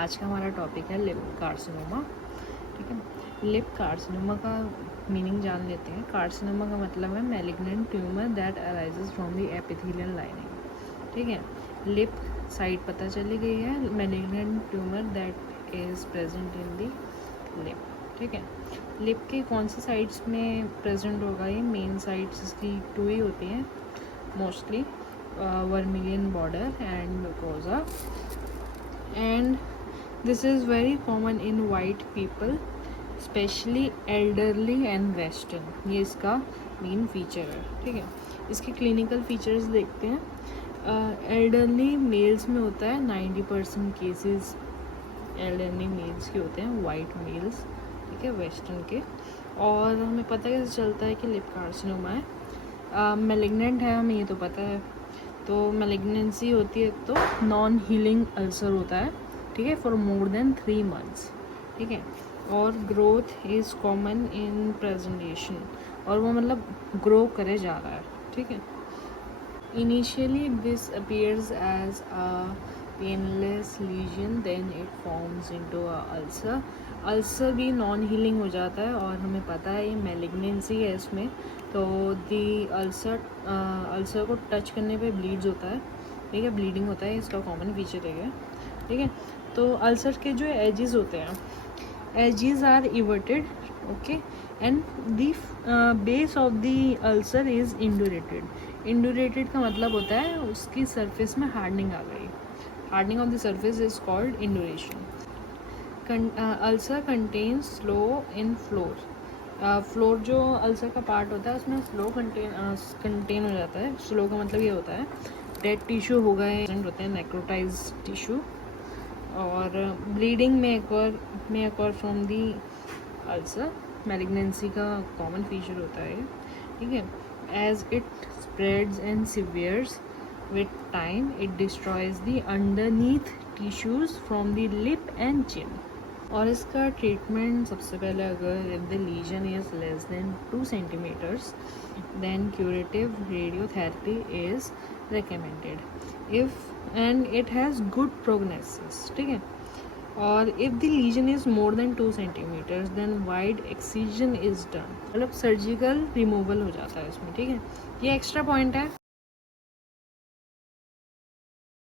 आज का हमारा टॉपिक है लिप कार्सिनोमा। ठीक है, लिप कार्सिनोमा का मीनिंग जान लेते हैं। कार्सिनोमा का मतलब है malignant tumour that arises from the epithelial lining. ठीक है, लिप साइड पता चली गई है, malignant tumour that is present in the lip. ठीक है, लिप के कौन सी साइड्स में प्रेजेंट होगा? ये मेन साइड्स इसकी 2 ही होती हैं mostly, vermilion border and mucosa, and this is very common in white people, especially elderly and western। ये इसका मेन फीचर है। ठीक है, इसके क्लिनिकल फीचर्स देखते हैं। एल्डरली मेल्स में होता है 90% केसेस एल्डरली मेल्स के होते हैं, वाइट मेल्स। ठीक है, वेस्टर्न के। और हमें पता कैसे चलता है कि लिप कार्सिनोमा है? मैलिग्नेंट है, हमें ये तो पता है। तो मैलिग्नेंसी होती है तो नॉन हीलिंग अल्सर होता है। ठीक है, फॉर मोर देन 3 months। ठीक है, और growth is common in presentation, और वो मतलब ग्रो करे जा रहा है। ठीक है, initially this appears as a painless lesion, then it forms into a ulcer. Ulcer भी नॉन हीलिंग हो जाता है, और हमें पता है ये मैलिग्नेंसी है इसमें, तो दी अल्सर को टच करने पे ब्लीड्स होता है। ठीक है, ब्लीडिंग होता है, इसका कॉमन फीचर है। ठीक है, तो अल्सर के जो एजेस होते हैं, edges are everted. Okay, and the base of the ulcer is indurated. Indurated का मतलब होता है उसकी सरफेस में हार्डनिंग आ गई। Hardening of the surface is called induration. Ulcer contains slough in floor. Floor जो अल्सर का पार्ट होता है उसमें स्लो कंटेन हो जाता है। स्लो का मतलब ये होता है डेड टिश्यू हो गए, होते हैं नेक्रोटाइज टिश्यू, और bleeding may occur from the ulcer. Malignancy का कॉमन फीचर होता है। ठीक है, as it spreads and severs with time it destroys the underneath tissues from the lip and chin. और इसका ट्रीटमेंट सबसे पहले, अगर if the lesion is less than 2 centimeters, then curative radiotherapy is recommended if and it has good prognosis. ठीक है, और if the lesion is more than 2 centimeters, then wide excision is done, मतलब surgical removal हो जाता है इसमें। ठीक है, ये एक्स्ट्रा पॉइंट है।